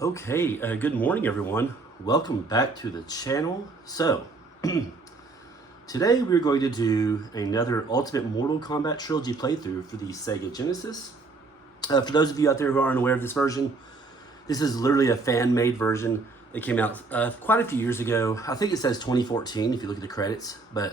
Okay, good morning everyone. Welcome back to the channel. So, today we're going to do another Ultimate Mortal Kombat Trilogy playthrough for the Sega Genesis. For those of you out there who aren't aware of this version, this is literally a fan-made version. It came out quite a few years ago. I think it says 2014 if you look at the credits. But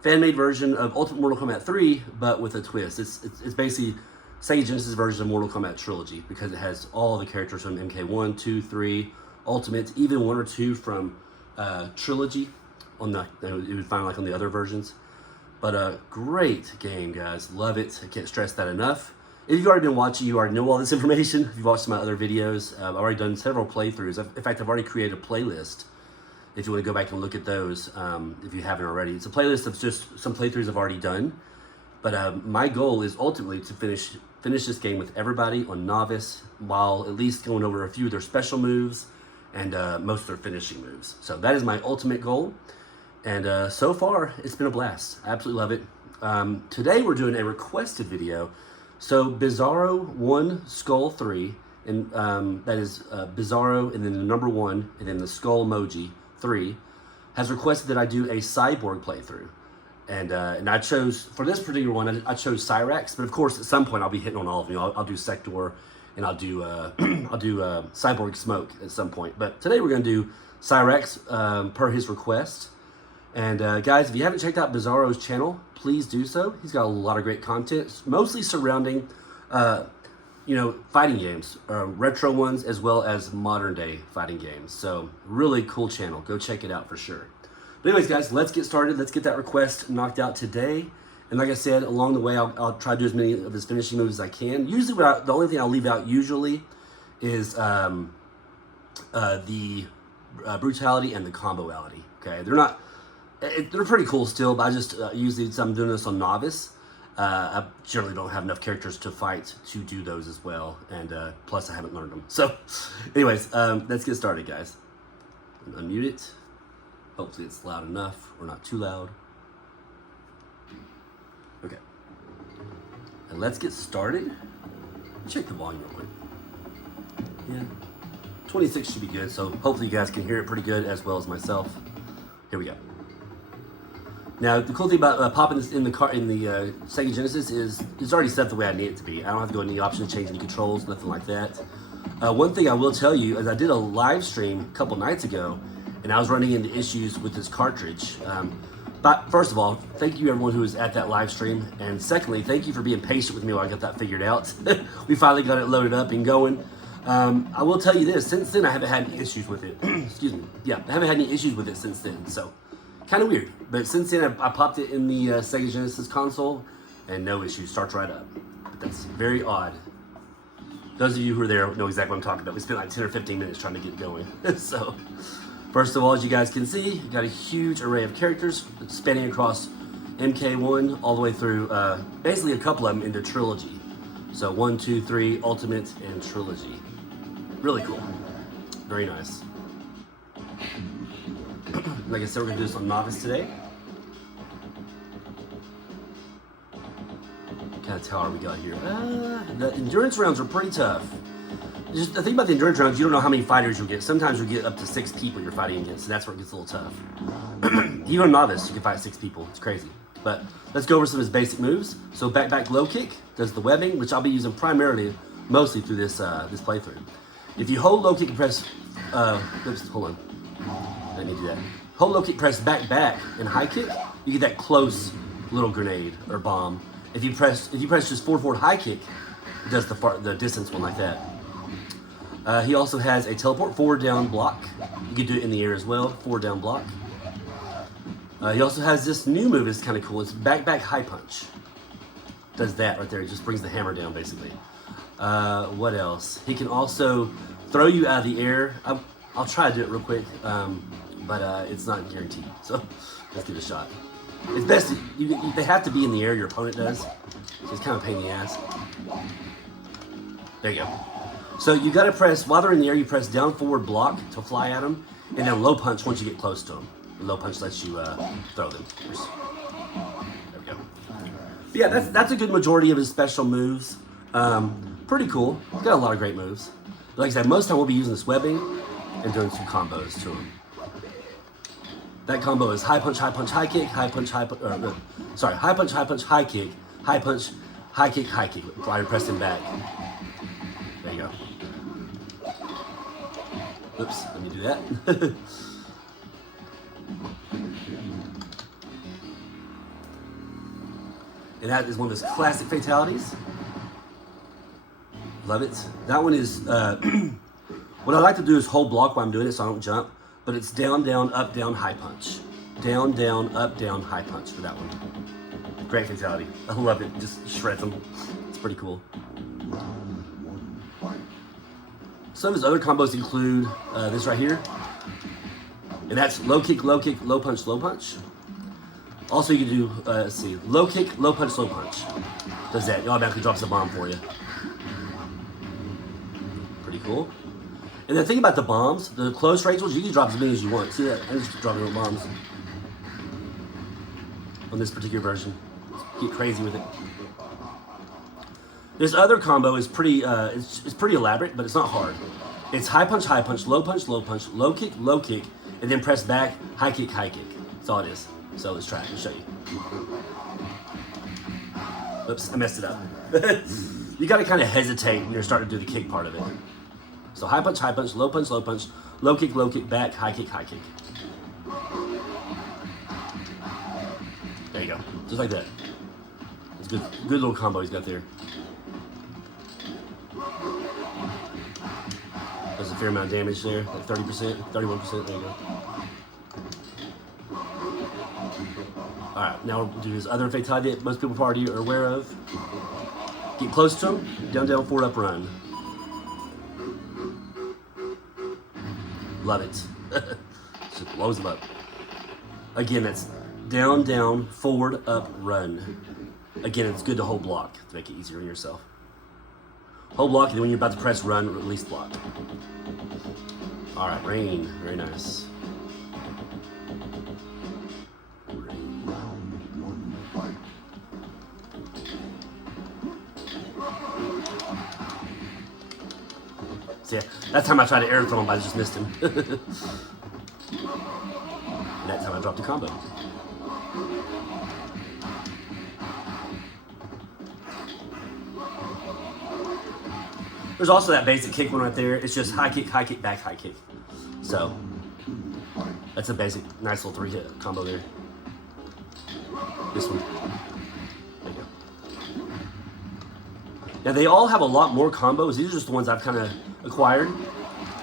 fan-made version of Ultimate Mortal Kombat 3, but with a twist. It's basically Sega Genesis version of Mortal Kombat Trilogy because it has all the characters from MK1, 2, 3, Ultimate, even 1 or 2 from Trilogy. You would find like on the other versions. But great game, guys. Love it. I can't stress that enough. If you've already been watching, you already know all this information. If you've watched my other videos, I've already done several playthroughs. In fact, I've already created a playlist if you want to go back and look at those, if you haven't already. It's a playlist of just some playthroughs I've already done. But my goal is ultimately to finish this game with everybody on Novice, while at least going over a few of their special moves and most of their finishing moves. So that is my ultimate goal. And so far, it's been a blast. I absolutely love it. Today we're doing a requested video. So Bizarro 1, Skull 3, and that is Bizarro and then the number 1 and then the Skull emoji 3, has requested that I do a Cyborg playthrough. And I chose, for this particular one, I chose Cyrax, but of course at some point I'll be hitting on all of them. I'll do Sector, and I'll do Cyborg Smoke at some point. But today we're going to do Cyrax per his request. And guys, if you haven't checked out Bizarro's channel, please do so. He's got a lot of great content, mostly surrounding, fighting games, retro ones as well as modern day fighting games. So really cool channel. Go check it out for sure. But anyways, guys, let's get started. Let's get that request knocked out today. And like I said, along the way, I'll try to do as many of his finishing moves as I can. Usually, the only thing I'll leave out usually is the brutality and the comboality. Okay, they're pretty cool still, but I just usually, since I'm doing this on Novice, I generally don't have enough characters to fight to do those as well. And plus, I haven't learned them. So anyways, let's get started, guys. Unmute it. Hopefully it's loud enough, or not too loud. Okay. And let's get started. Check the volume real quick. Yeah. 26 should be good, so hopefully you guys can hear it pretty good as well as myself. Here we go. Now, the cool thing about popping this in the Sega Genesis is it's already set the way I need it to be. I don't have to go in any options, change any controls, nothing like that. One thing I will tell you is I did a live stream a couple nights ago, and I was running into issues with this cartridge. But first of all, thank you everyone who was at that live stream. And secondly, thank you for being patient with me while I got that figured out. We finally got it loaded up and going. I will tell you this, since then I haven't had any issues with it. Excuse me. Yeah, I haven't had any issues with it since then. So, kind of weird. But since then I popped it in the Sega Genesis console and no issues, starts right up. But that's very odd. Those of you who are there know exactly what I'm talking about. We spent like 10 or 15 minutes trying to get it going. So, first of all, as you guys can see, you got a huge array of characters spanning across MK1 all the way through, basically a couple of them into Trilogy. So 1, 2, 3, Ultimate, and Trilogy. Really cool. Very nice. Like I said, we're going to do this on Novice today. What kind of tower we got here? The endurance rounds are pretty tough. Just the thing about the endurance rounds, you don't know how many fighters you'll get. Sometimes you'll get up to 6 people you're fighting against, and that's where it gets a little tough. Even on Novice, you can fight 6 people. It's crazy. But let's go over some of his basic moves. So back low kick does the webbing, which I'll be using mostly through this playthrough. If you hold low kick and press, oops, hold on. Let me do that. Hold low kick, press back and high kick, you get that close little grenade or bomb. If you press just forward high kick, it does the distance one like that. He also has a teleport forward down block. You can do it in the air as well, forward down block. He also has this new move that's kind of cool. It's back high punch. Does that right there. It just brings the hammer down basically. What else? He can also throw you out of the air. I'll try to do it real quick, but it's not guaranteed. So let's give it a shot. It's best they have to be in the air. Your opponent does. So it's kind of a pain in the ass. There you go. So you got to press, while they're in the air, you press down forward block to fly at them, and then low punch once you get close to them. The low punch lets you throw them. There we go. But yeah, that's a good majority of his special moves. Pretty cool. He's got a lot of great moves. Like I said, most of the time we'll be using this webbing and doing some combos to them. That combo is high punch, high kick, high punch, high punch, high punch, high kick, high punch, high kick, high kick. While you're pressing back. There you go. Oops, let me do that. And that is one of those classic fatalities. Love it. That one is, what I like to do is hold block while I'm doing it so I don't jump, but it's down, down, up, down, high punch. Down, down, up, down, high punch for that one. Great fatality. I love it. Just shreds them. It's pretty cool. Some of his other combos include this right here. And that's low kick, low punch, low punch. Also, you can do, let's see, low kick, low punch, low punch. Does that. It automatically drops a bomb for you. Pretty cool. And the thing about the bombs, the close range ones, you can drop as many as you want. See that? I just dropping little bombs on this particular version. Get crazy with it. This other combo is pretty, it's pretty elaborate, but it's not hard. It's high punch, low punch, low kick, and then press back, high kick, high kick. That's all it is. So let's try it and show you. Oops, I messed it up. You got to kind of hesitate when you're starting to do the kick part of it. So high punch, low punch, low kick, back, high kick, high kick. There you go, just like that. It's good, good little combo he's got there. Does a fair amount of damage there, like 30%, 31%, there you go. All right, now we'll do his other fatality that most people probably are aware of. Get close to him, down, down, forward, up, run. Love it. Just blows him up. Again, that's down, down, forward, up, run. Again, it's good to hold block to make it easier on yourself. Hold block, and then when you're about to press run, release block. All right, rain. Very nice. So yeah, that time I tried to air throw him, but I just missed him. And that time I dropped a combo. There's also that basic kick one right there. It's just high kick, back, high kick. So that's a basic, nice little 3-hit combo there. This one. There you go. Now they all have a lot more combos. These are just the ones I've kind of acquired.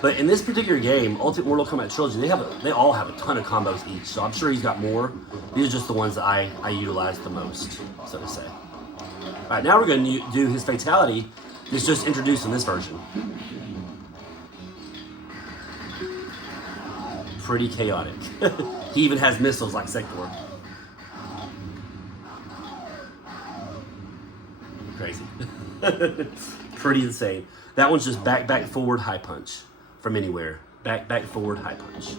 But in this particular game, Ultimate Mortal Kombat Trilogy, they all have a ton of combos each. So I'm sure he's got more. These are just the ones that I utilize the most, so to say. All right, now we're going to do his fatality. It's just introduced in this version. Pretty chaotic. He even has missiles like Sector. Crazy. Pretty insane. That one's just back, back, forward, high punch. From anywhere. Back, back, forward, high punch.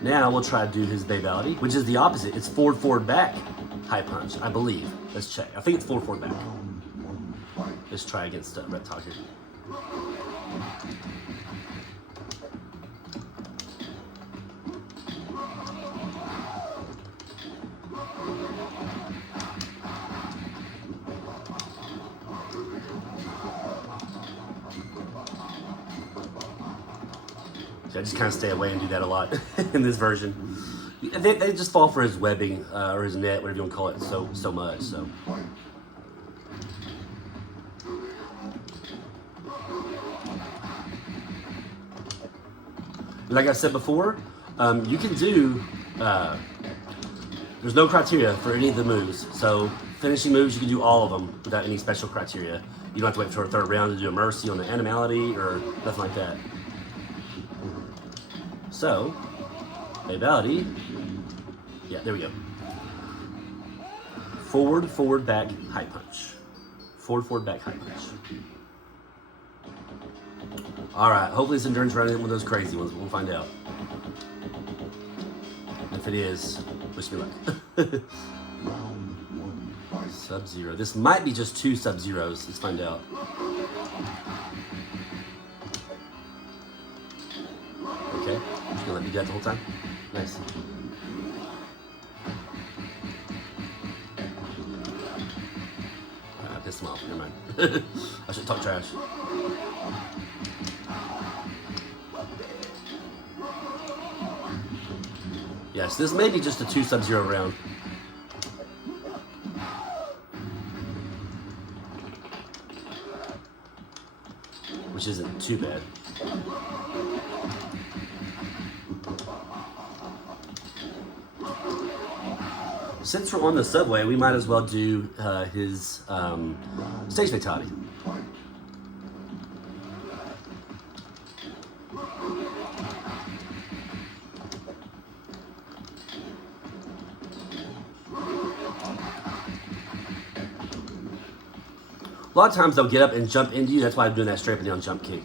Now we'll try to do his fatality, which is the opposite. It's forward, forward, back, high punch, I believe. Let's check. I think it's forward, forward, back. Let's try against Red Talker. I just kind of stay away and do that a lot in this version. They just fall for his webbing or his net, whatever you want to call it, so much. So. Like I said before, you can do. There's no criteria for any of the moves. So finishing moves, you can do all of them without any special criteria. You don't have to wait for a third round to do a mercy on the animality or nothing like that. So, fatality. Yeah, there we go. Forward, forward, back, high punch. Forward, forward, back, high punch. All right, hopefully this endurance run isn't one of those crazy ones, but we'll find out. If it is, wish me luck. Sub-Zero. This might be just 2 Sub-Zeros. Let's find out. do that the whole time? Nice. I pissed him off. Never mind. I should talk trash. Yes, this may be just a 2 Sub-Zero round. Which isn't too bad. Since we're on the subway, we might as well do his stage fatality. A lot of times they'll get up and jump into you. That's why I'm doing that straight up and down jump kick.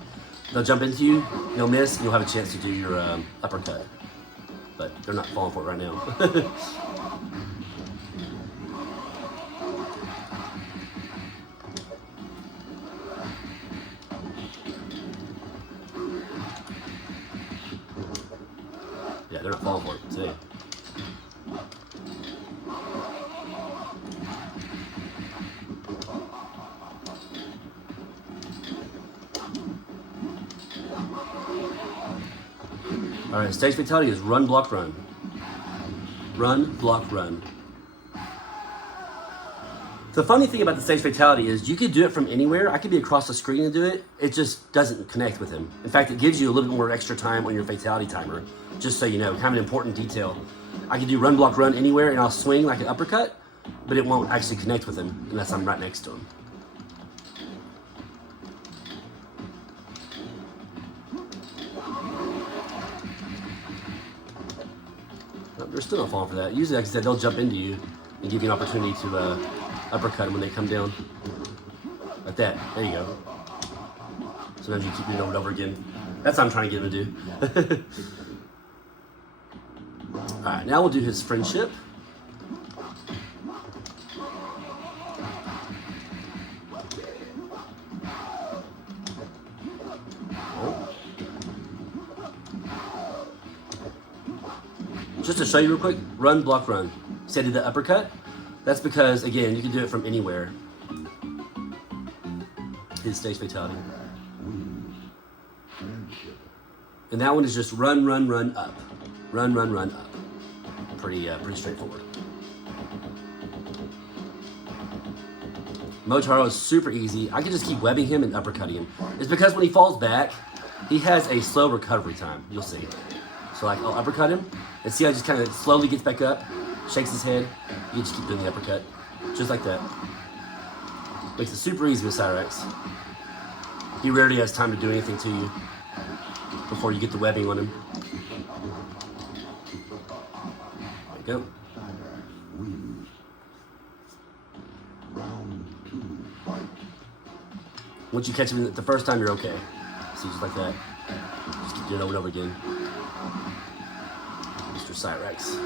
They'll jump into you, you'll miss, and you'll have a chance to do your uppercut. But they're not falling for it right now. Yeah, they're not falling for it today. All right, stage fatality is run, block, run. Run, block, run. The funny thing about the stage fatality is you could do it from anywhere. I could be across the screen and do it. It just doesn't connect with him. In fact, it gives you a little bit more extra time on your fatality timer, just so you know, kind of an important detail. I can do run, block, run anywhere, and I'll swing like an uppercut, but it won't actually connect with him unless I'm right next to him. They're still not falling for that. Usually, like I said, they'll jump into you and give you an opportunity to uppercut them when they come down. Like that. There you go. Sometimes you keep doing it over and over again. That's what I'm trying to get him to do. Alright, now we'll do his friendship. Just to show you real quick, run, block, run. See I did the uppercut? That's because, again, you can do it from anywhere. His stage fatality. And that one is just run, run, run, up. Run, run, run, up. Pretty straightforward. Motaro is super easy. I can just keep webbing him and uppercutting him. It's because when he falls back, he has a slow recovery time. You'll see. So like, I'll uppercut him, and see how he just kind of slowly gets back up, shakes his head. You just keep doing the uppercut, just like that. Makes it super easy with Cyrax. He rarely has time to do anything to you before you get the webbing on him. There you go. Once you catch him the first time, you're okay. See, just like that. Just keep doing it over and over again. Mr. Cyrax.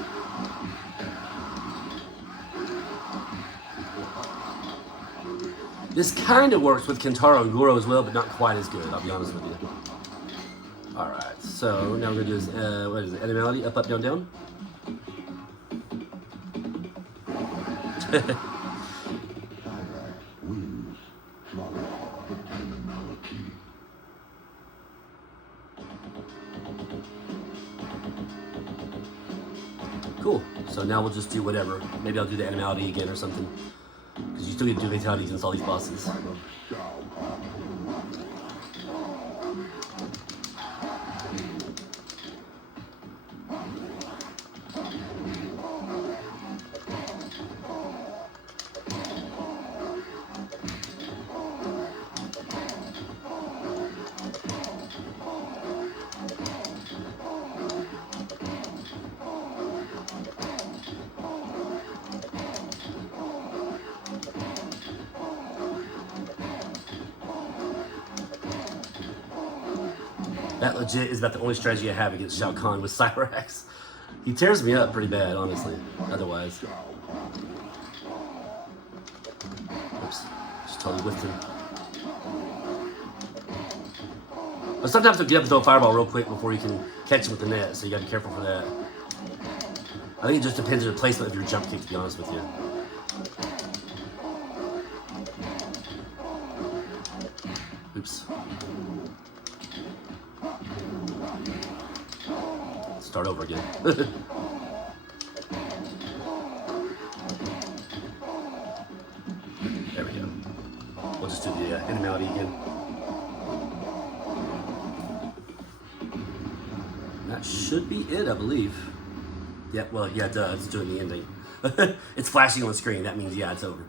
This kind of works with Kentaro and Goro as well, but not quite as good, I'll be honest with you. Alright, so now we're going to do this, what is it, animality, up, up, down, down. Cool, so now we'll just do whatever. Maybe I'll do the animality again or something. Because you still get to do fatalities against all these bosses. That legit is about the only strategy I have against Shao Kahn with Cyrax. He tears me up pretty bad, honestly, otherwise. Oops, just totally whiffed him. But sometimes they'll get up and throw a fireball real quick before you can catch them with the net, so you got to be careful for that. I think it just depends on the placement of your jump kick, to be honest with you. Oops. Start over again. There we go. We'll just do the animality again. That should be it, I believe. Yeah, well, yeah, it does. It's doing the ending. It's flashing on the screen. That means, yeah, it's over.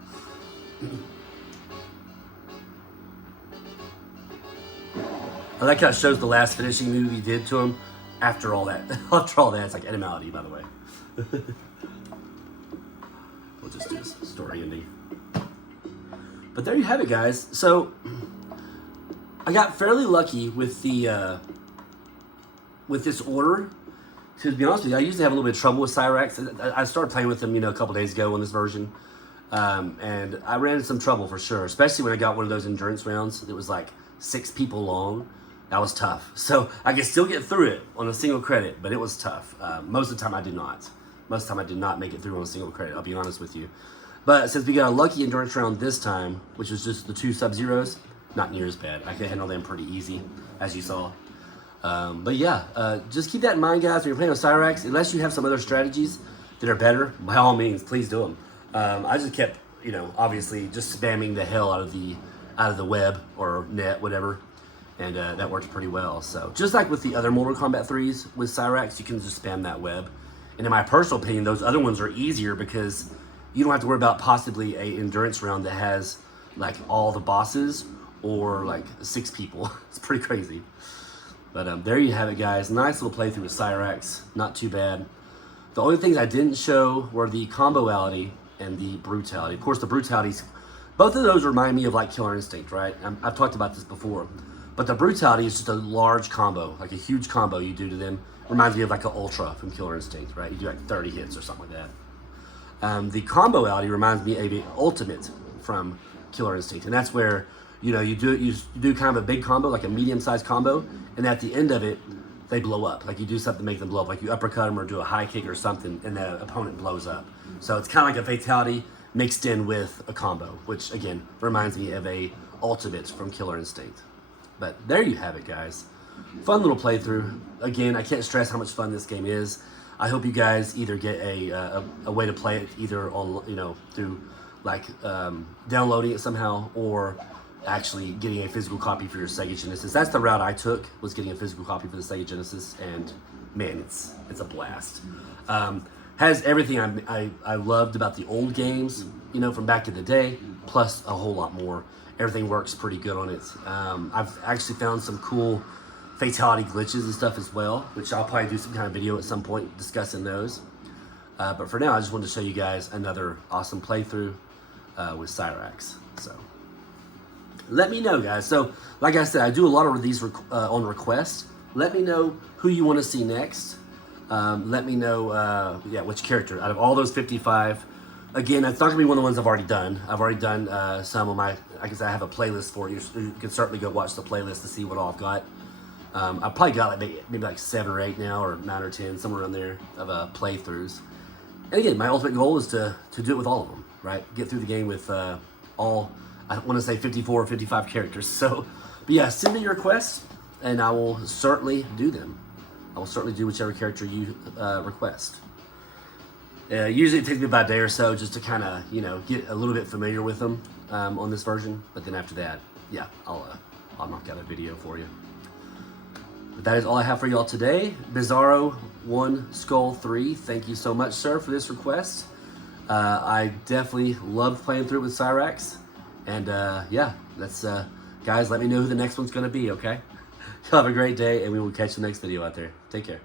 I like how it shows the last finishing move he did to him after all that. After all that, it's like animality, by the way. We'll just do this story ending. But there you have it, guys. So I got fairly lucky with the with this order. To be honest with you, I usually have a little bit of trouble with Cyrax. I started playing with him, a couple days ago on this version, and I ran into some trouble for sure. Especially when I got one of those endurance rounds that was like 6 people long. That was tough. So I could still get through it on a single credit, but it was tough. Most of the time I did not. Most of the time I did not make it through on a single credit, I'll be honest with you. But since we got a lucky endurance round this time, which was just the 2 Sub-Zeros, not near as bad. I could handle them pretty easy, as you saw. But yeah, just keep that in mind, guys, when you're playing with Cyrax. Unless you have some other strategies that are better, by all means, please do them. I just kept, obviously just spamming the hell out of the web or net, whatever. And that worked pretty well. So just like with the other Mortal Kombat 3s with Cyrax, you can just spam that web. And in my personal opinion, those other ones are easier because you don't have to worry about possibly a endurance round that has like all the bosses or like 6 people. It's pretty crazy. But there you have it, guys. Nice little playthrough with Cyrax. Not too bad. The only things I didn't show were the comboality and the brutality. Of course, the brutalities, both of those remind me of like Killer Instinct, right? I've talked about this before. But the brutality is just a large combo, like a huge combo you do to them. Reminds me of like an Ultra from Killer Instinct, right? You do like 30 hits or something like that. The comboality reminds me of the Ultimate from Killer Instinct. And that's where, you do kind of a big combo, like a medium-sized combo. And at the end of it, they blow up. Like you do something to make them blow up. Like you uppercut them or do a high kick or something, and the opponent blows up. So it's kind of like a fatality mixed in with a combo, which again, reminds me of a Ultimate from Killer Instinct. But there you have it, guys. Fun little playthrough. Again, I can't stress how much fun this game is. I hope you guys either get a way to play it, either on through like downloading it somehow, or actually getting a physical copy for your Sega Genesis. That's the route I took, was getting a physical copy for the Sega Genesis, and man, it's a blast. Has everything I loved about the old games, from back in the day, plus a whole lot more. Everything works pretty good on it. I've actually found some cool fatality glitches and stuff as well, which I'll probably do some kind of video at some point discussing those. But for now, I just wanted to show you guys another awesome playthrough with Cyrax. So let me know, guys. So like I said, I do a lot of these on request. Let me know who you want to see next. Let me know, which character out of all those 55. Again, it's not going to be one of the ones I've already done. I've already done some of my, I guess I have a playlist for you. So you can certainly go watch the playlist to see what all I've got. I've probably got like maybe like 7 or 8 now, or 9 or 10, somewhere around there of playthroughs. And again, my ultimate goal is to do it with all of them, right? Get through the game with all, I want to say 54 or 55 characters. So, but yeah, send me your requests and I will certainly do them. I will certainly do whichever character you request. Usually it takes me about a day or so just to kind of, get a little bit familiar with them on this version. But then after that, yeah, I'll knock out a video for you. But that is all I have for y'all today. Bizarro 1 Skull 3, thank you so much, sir, for this request. I definitely loved playing through it with Cyrax. And yeah, let's, guys, let me know who the next one's going to be, okay? Y'all have a great day, and we will catch you next video out there. Take care.